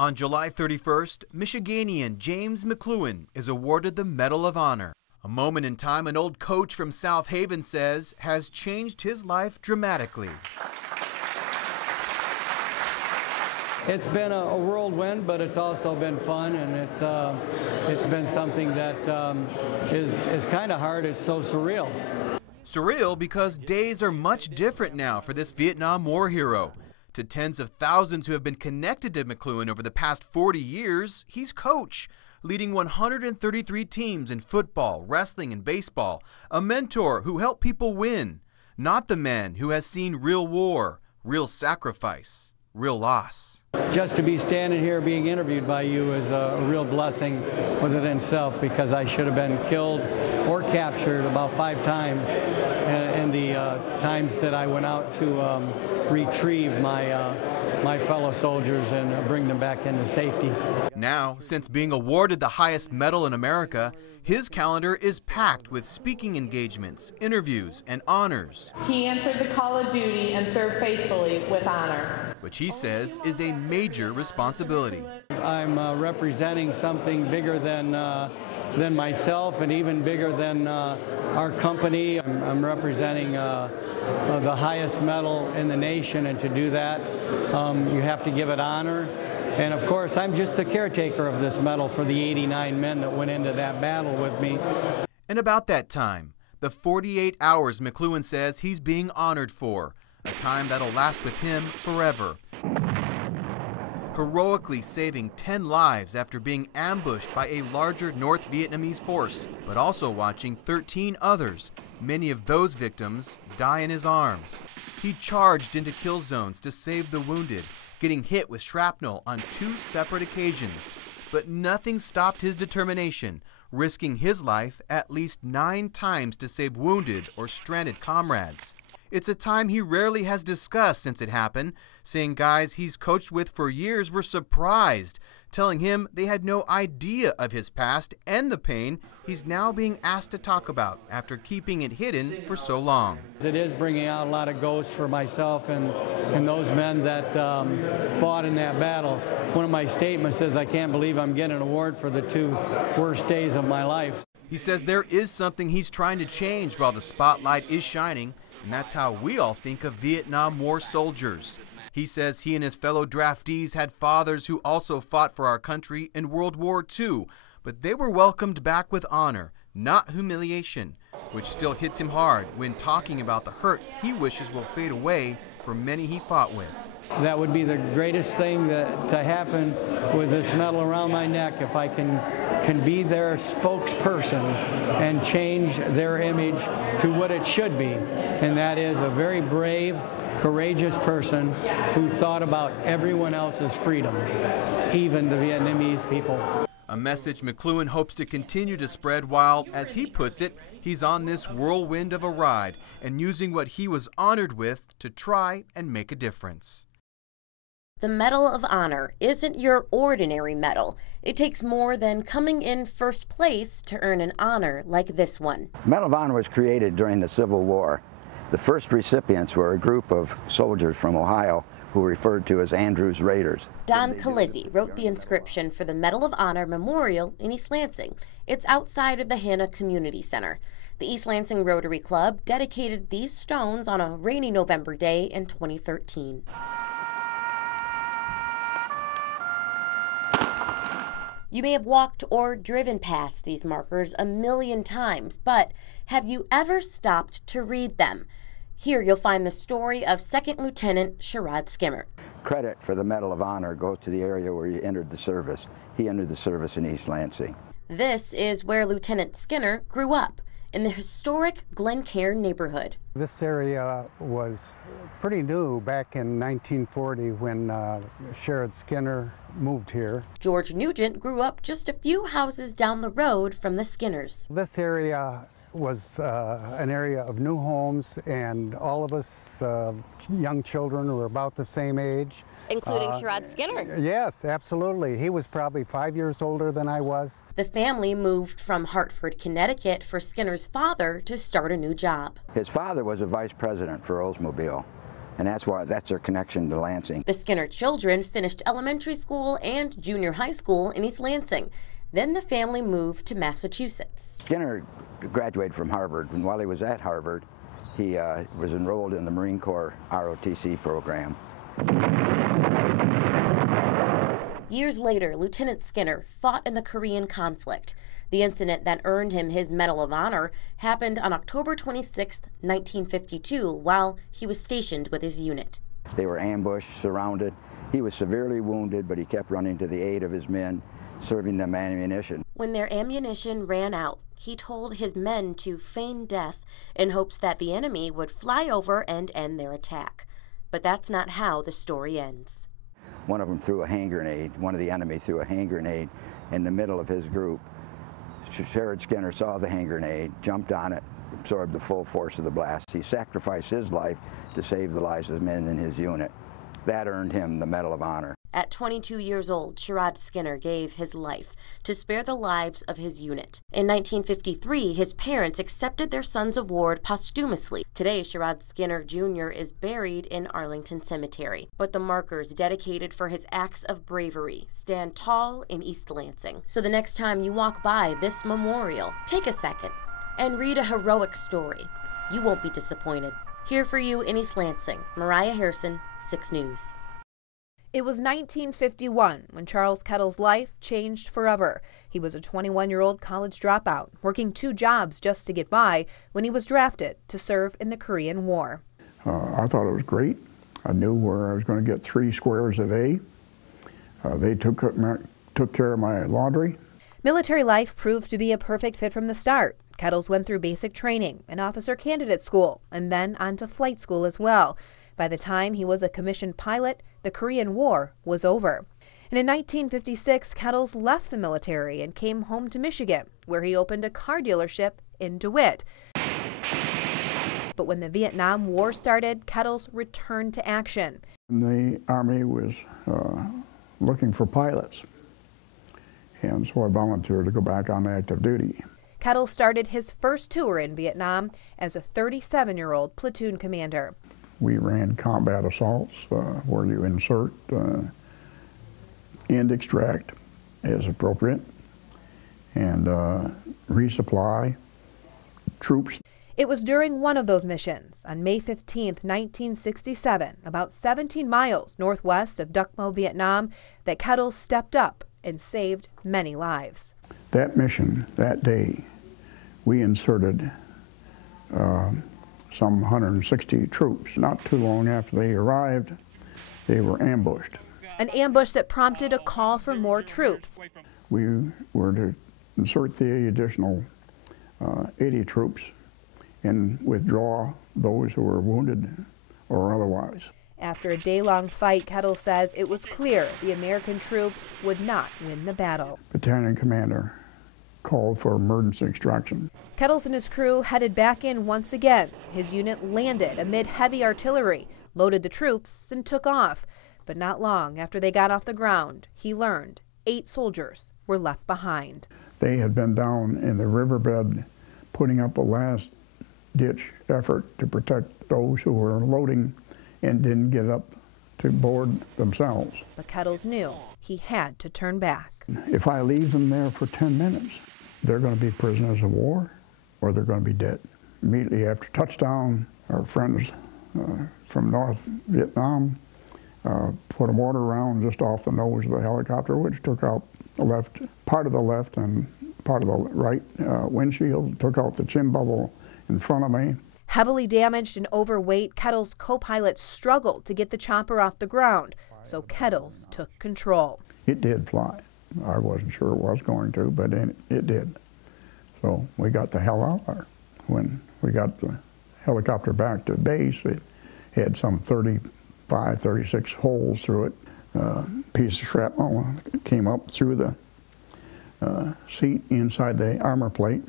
On July 31st, Michiganian James McLuhan is awarded the Medal of Honor. A moment in time an old coach from South Haven says has changed his life dramatically. It's been a whirlwind, but it's also been fun, and it's been something that is kind of hard. It's so surreal. Surreal because days are much different now for this Vietnam War hero. To tens of thousands who have been connected to McLuhan over the past 40 years, he's coach, leading 133 teams in football, wrestling, and baseball. A mentor who helped people win, not the man who has seen real war, real sacrifice, real loss. Just to be standing here being interviewed by you is a real blessing within itself, because I should have been killed or captured about 5 times in the times that I went out to retrieve my fellow soldiers and bring them back into safety. Now, since being awarded the highest medal in America, his calendar is packed with speaking engagements, interviews, and honors. He answered the call of duty and served faithfully with honor, which he says is a major responsibility. I'm representing something bigger than myself, and even bigger than our company. I'm representing the highest medal in the nation, and to do that, you have to give it honor. And of course, I'm just the caretaker of this medal for the 89 men that went into that battle with me. And about that time, the 48 hours McLuhan says he's being honored for, a time that'll last with him forever. Heroically saving 10 lives after being ambushed by a larger North Vietnamese force, but also watching 13 others, many of those victims, die in his arms. He charged into kill zones to save the wounded, getting hit with shrapnel on 2 separate occasions, but nothing stopped his determination, risking his life at least 9 times to save wounded or stranded comrades. It's a time he rarely has discussed since it happened, saying guys he's coached with for years were surprised, telling him they had no idea of his past and the pain he's now being asked to talk about after keeping it hidden for so long. It is bringing out a lot of ghosts for myself and those men that fought in that battle. One of my statements is, I can't believe I'm getting an award for the 2 worst days of my life. He says there is something he's trying to change while the spotlight is shining, and that's how we all think of Vietnam War soldiers. He says he and his fellow draftees had fathers who also fought for our country in World War II, but they were welcomed back with honor, not humiliation, which still hits him hard when talking about the hurt he wishes will fade away for many he fought with. That would be the greatest thing to happen with this medal around my neck, if I can be their spokesperson and change their image to what it should be, and that is a very brave, courageous person who thought about everyone else's freedom, even the Vietnamese people. A message McLuhan hopes to continue to spread while, as he puts it, he's on this whirlwind of a ride and using what he was honored with to try and make a difference. The Medal of Honor isn't your ordinary medal. It takes more than coming in first place to earn an honor like this one. The Medal of Honor was created during the Civil War. The first recipients were a group of soldiers from Ohio who were referred to as Andrews Raiders. Don Calizzi wrote the inscription for the Medal of Honor Memorial in East Lansing. It's outside of the Hanna Community Center. The East Lansing Rotary Club dedicated these stones on a rainy November day in 2013. You may have walked or driven past these markers a million times, but have you ever stopped to read them? Here you'll find the story of 2nd Lieutenant Sherrod Skinner. Credit for the Medal of Honor goes to the area where he entered the service. He entered the service in East Lansing. This is where Lieutenant Skinner grew up, in the historic Glencairn neighborhood. This area was pretty new back in 1940 when Sherrod Skinner moved here. George Nugent grew up just a few houses down the road from the Skinners. This area was an area of new homes, and all of us young children were about the same age. Including Sherrod Skinner. Yes, absolutely. He was probably 5 years older than I was. The family moved from Hartford, Connecticut for Skinner's father to start a new job. His father was a vice president for Oldsmobile, and that's their connection to Lansing. The Skinner children finished elementary school and junior high school in East Lansing. Then the family moved to Massachusetts. Skinner graduated from Harvard, and while he was at Harvard, he was enrolled in the Marine Corps ROTC program. Years later, Lieutenant Skinner fought in the Korean conflict. The incident that earned him his Medal of Honor happened on October 26, 1952, while he was stationed with his unit. They were ambushed, surrounded. He was severely wounded, but he kept running to the aid of his men, serving them ammunition. When their ammunition ran out, he told his men to feign death in hopes that the enemy would fly over and end their attack. But that's not how the story ends. One of them threw a hand grenade. One of the enemy threw a hand grenade in the middle of his group. Sherrod Skinner saw the hand grenade, jumped on it, absorbed the full force of the blast. He sacrificed his life to save the lives of men in his unit. That earned him the Medal of Honor. At 22 years old, Sherrod Skinner gave his life to spare the lives of his unit. In 1953, his parents accepted their son's award posthumously. Today, Sherrod Skinner Jr. is buried in Arlington Cemetery. But the markers dedicated for his acts of bravery stand tall in East Lansing. So the next time you walk by this memorial, take a second and read a heroic story. You won't be disappointed. Here for you in East Lansing, Mariah Harrison, 6 News. It was 1951 when Charles Kettle's life changed forever. He was a 21-year-old college dropout, working 2 jobs just to get by when he was drafted to serve in the Korean War. I thought it was great. I knew where I was going to get 3 squares a day. They took care of my laundry. Military life proved to be a perfect fit from the start. Kettles went through basic training, an officer candidate school, and then on to flight school as well. By the time he was a commissioned pilot, the Korean War was over. And in 1956, Kettles left the military and came home to Michigan, where he opened a car dealership in DeWitt. But when the Vietnam War started, Kettles returned to action. The Army was looking for pilots, and so I volunteered to go back on active duty. Kettle started his first tour in Vietnam as a 37-year-old platoon commander. We ran combat assaults where you insert and extract as appropriate and resupply troops. It was during one of those missions on May 15, 1967, about 17 miles northwest of Duc Mo, Vietnam, that Kettle stepped up and saved many lives. That mission, that day, we inserted some 160 troops. Not too long after they arrived, they were ambushed. An ambush that prompted a call for more troops. We were to insert the additional 80 troops and withdraw those who were wounded or otherwise. After a day-long fight, Kettle says it was clear the American troops would not win the battle. Battalion commander called for emergency extraction. Kettles and his crew headed back in once again. His unit landed amid heavy artillery, loaded the troops, and took off. But not long after they got off the ground, he learned 8 soldiers were left behind. They had been down in the riverbed putting up a last-ditch effort to protect those who were loading and didn't get up to board themselves. But Kettles knew he had to turn back. If I leave them there for 10 minutes, they're going to be prisoners of war or they're going to be dead. Immediately after touchdown, our friends from North Vietnam put a mortar round just off the nose of the helicopter, which took out the left, part of the left and part of the right windshield, took out the chin bubble in front of me. Heavily damaged and overweight, Kettles' co-pilot struggled to get the chopper off the ground, so Kettles took control. It did fly. I wasn't sure it was going to, but it did. So we got the hell out there. When we got the helicopter back to base, it had some 35, 36 holes through it. A piece of shrapnel came up through the seat inside the armor plate,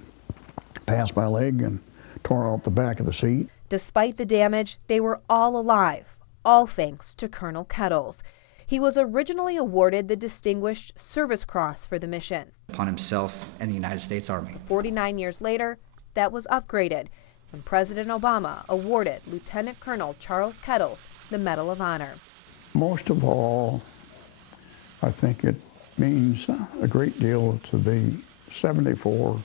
passed my leg and tore out the back of the seat. Despite the damage, they were all alive, all thanks to Colonel Kettles. He was originally awarded the Distinguished Service Cross for the mission. Upon himself and the United States Army. 49 years later, that was upgraded. when President Obama awarded Lieutenant Colonel Charles Kettle the Medal of Honor. Most of all, I think it means a great deal to the 74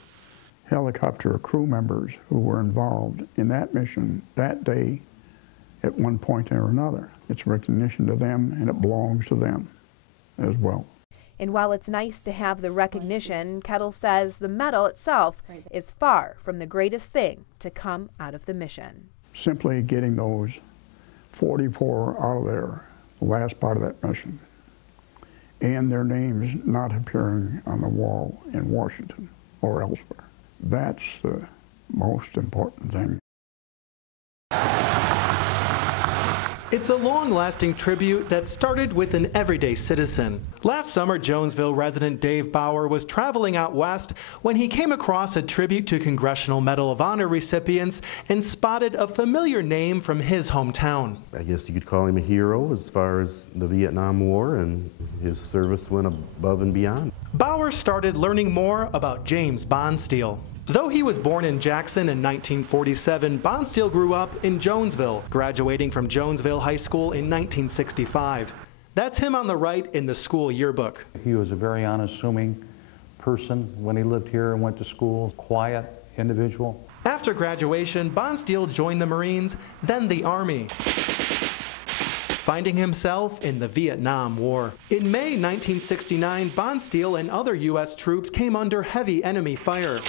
helicopter crew members who were involved in that mission that day at one point or another. It's recognition to them, and it belongs to them as well. And while it's nice to have the recognition, Kettle says the medal itself is far from the greatest thing to come out of the mission. Simply getting those 44 out of there, the last part of that mission, and their names not appearing on the wall in Washington or elsewhere. That's the most important thing. It's a long-lasting tribute that started with an everyday citizen. Last summer, Jonesville resident Dave Bauer was traveling out west when he came across a tribute to Congressional Medal of Honor recipients and spotted a familiar name from his hometown. I guess you could call him a hero as far as the Vietnam War, and his service went above and beyond. Bauer started learning more about James Steele. Though he was born in Jackson in 1947, Steele grew up in Jonesville, graduating from Jonesville High School in 1965. That's him on the right in the school yearbook. He was a very unassuming person when he lived here and went to school, quiet individual. After graduation, Steele joined the Marines, then the Army, finding himself in the Vietnam War. In May 1969, Steele and other U.S. troops came under heavy enemy fire.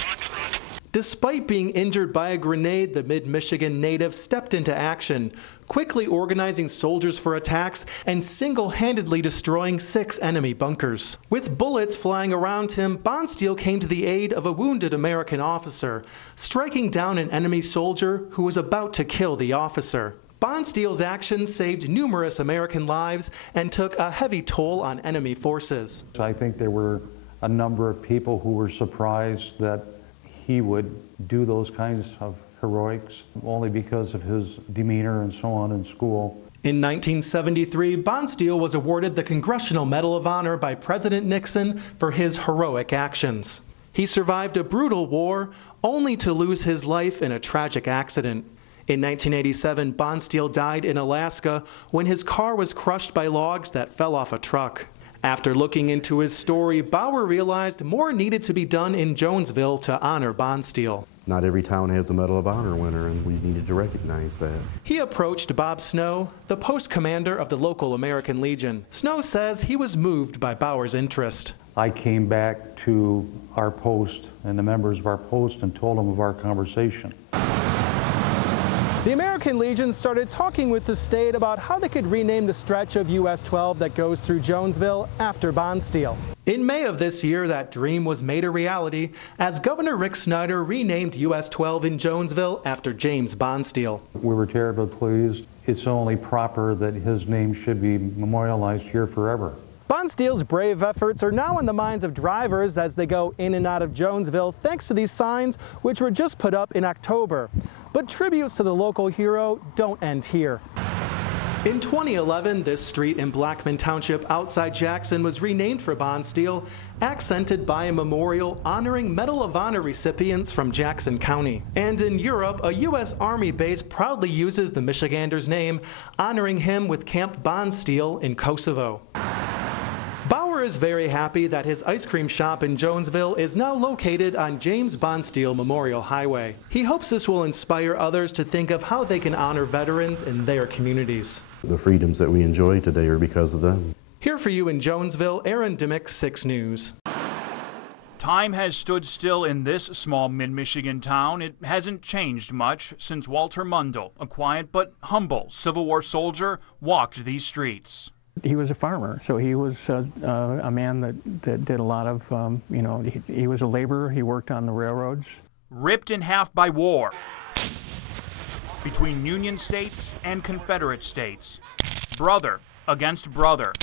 Despite being injured by a grenade, the mid-Michigan native stepped into action, quickly organizing soldiers for attacks and single-handedly destroying 6 enemy bunkers. With bullets flying around him, Steele came to the aid of a wounded American officer, striking down an enemy soldier who was about to kill the officer. Steele's actions saved numerous American lives and took a heavy toll on enemy forces. I think there were a number of people who were surprised that he would do those kinds of heroics only because of his demeanor and so on in school. In 1973, Steele was awarded the Congressional Medal of Honor by President Nixon for his heroic actions. He survived a brutal war only to lose his life in a tragic accident. In 1987, Steele died in Alaska when his car was crushed by logs that fell off a truck. After looking into his story, Bauer realized more needed to be done in Jonesville to honor Steele. Not every town has a Medal of Honor winner, and we needed to recognize that. He approached Bob Snow, the post commander of the local American Legion. Snow says he was moved by Bauer's interest. I came back to our post and the members of our post and told them of our conversation. The American Legion started talking with the state about how they could rename the stretch of US 12 that goes through Jonesville after Steele. In May of this year, that dream was made a reality as Governor Rick Snyder renamed US 12 in Jonesville after James Steele. We were terribly pleased. It's only proper that his name should be memorialized here forever. Steele's brave efforts are now in the minds of drivers as they go in and out of Jonesville thanks to these signs, which were just put up in October. But tributes to the local hero don't end here. In 2011, this street in Blackman Township outside Jackson was renamed for Steele, accented by a memorial honoring Medal of Honor recipients from Jackson County. And in Europe, a U.S. Army base proudly uses the Michigander's name, honoring him with Camp Steele in Kosovo. Bauer is very happy that his ice cream shop in Jonesville is now located on James Steele Memorial Highway. He hopes this will inspire others to think of how they can honor veterans in their communities. The freedoms that we enjoy today are because of them. Here for you in Jonesville, Aaron Dimmick, 6 News. Time has stood still in this small mid-Michigan town. It hasn't changed much since Walter Mundell, a quiet but humble Civil War soldier, walked these streets. He was a farmer, so he was a man that did a lot of, he was a laborer. He worked on the railroads. Ripped in half by war between Union states and Confederate states. Brother against brother.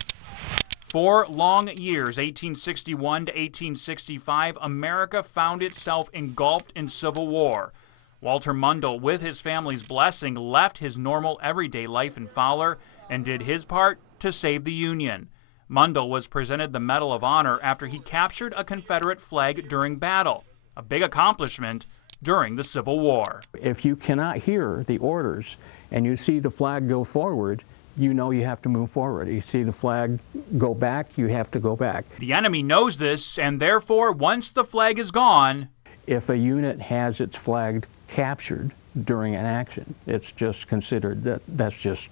4 long years, 1861 to 1865, America found itself engulfed in civil war. Walter Mundell, with his family's blessing, left his normal everyday life in Fowler and did his part to save the Union. Mundell was presented the Medal of Honor after he captured a Confederate flag during battle, a big accomplishment during the Civil War. If you cannot hear the orders and you see the flag go forward, you know you have to move forward. You see the flag go back, you have to go back. The enemy knows this, and therefore, once the flag is gone, if a unit has its flag captured during an action, it's just considered that's just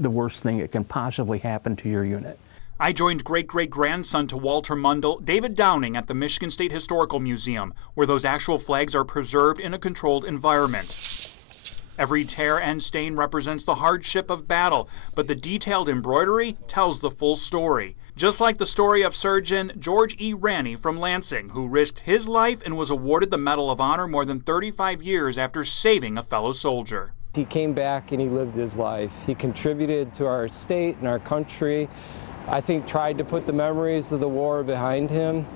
the worst thing that can possibly happen to your unit. I joined great-great-grandson to Walter Mundell, David Downing, at the Michigan State Historical Museum, where those actual flags are preserved in a controlled environment. Every tear and stain represents the hardship of battle, but the detailed embroidery tells the full story. Just like the story of Surgeon George E. Ranney from Lansing, who risked his life and was awarded the Medal of Honor more than 35 years after saving a fellow soldier. He came back and he lived his life. He contributed to our state and our country. I think tried to put the memories of the war behind him,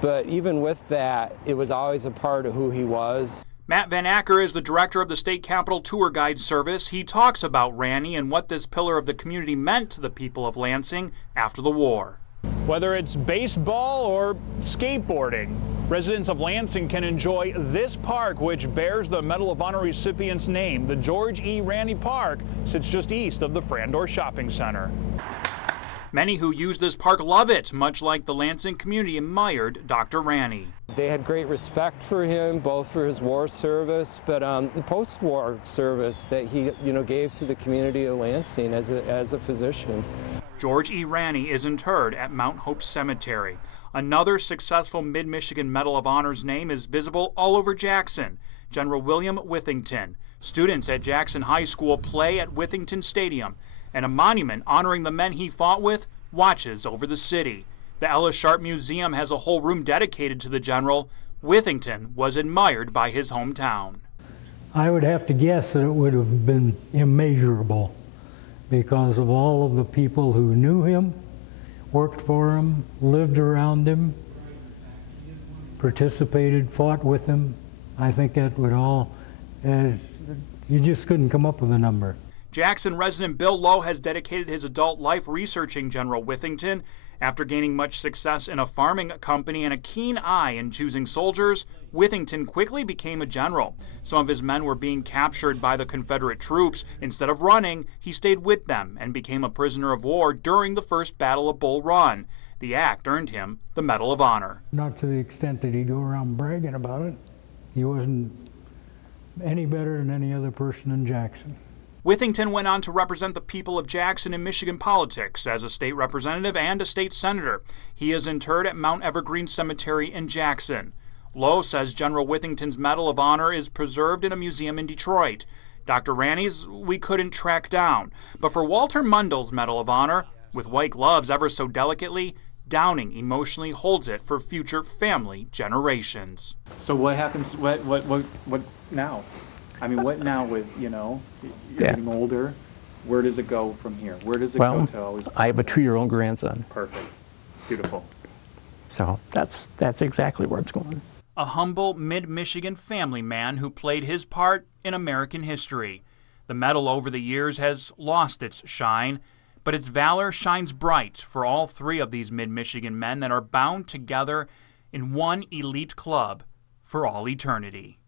but even with that, it was always a part of who he was. Matt Van Acker is the director of the State Capitol Tour Guide Service. He talks about Ranney and what this pillar of the community meant to the people of Lansing after the war. Whether it's baseball or skateboarding, residents of Lansing can enjoy this park, which bears the Medal of Honor recipient's name. The George E. Ranney Park sits just east of the Frandor Shopping Center. Many who use this park love it, much like the Lansing community admired Dr. Ranney. They had great respect for him, both for his war service, but the post-war service that he, gave to the community of Lansing as a physician. George E. Ranney is interred at Mount Hope Cemetery. Another successful Mid-Michigan Medal of Honor's name is visible all over Jackson. General William Withington. Students at Jackson High School play at Withington Stadium, and a monument honoring the men he fought with watches over the city. The Ellis Sharp Museum has a whole room dedicated to the general. Withington was admired by his hometown. I would have to guess that it would have been immeasurable because of all of the people who knew him, worked for him, lived around him, participated, fought with him. I think that would all, you just couldn't come up with a number. Jackson resident Bill Lowe has dedicated his adult life researching General Withington. After gaining much success in a farming company and a keen eye in choosing soldiers, Withington quickly became a general. Some of his men were being captured by the Confederate troops. Instead of running, he stayed with them and became a prisoner of war during the First Battle of Bull Run. The act earned him the Medal of Honor. Not to the extent that he'd go around bragging about it. He wasn't any better than any other person in Jackson. Withington went on to represent the people of Jackson in Michigan politics as a state representative and a state senator. He is interred at Mount Evergreen Cemetery in Jackson. Lowe says General Withington's Medal of Honor is preserved in a museum in Detroit. Dr. Ranney's we couldn't track down. But for Walter Mundell's Medal of Honor, with white gloves ever so delicately, Downing emotionally holds it for future family generations. So what happens, what now? I mean, what now with, you're getting older? Where does it go from here? Where does it go to always? I have a 2-year-old grandson. Perfect. Beautiful. So that's exactly where it's going. A humble mid-Michigan family man who played his part in American history. The medal over the years has lost its shine, but its valor shines bright for all 3 of these mid-Michigan men that are bound together in one elite club for all eternity.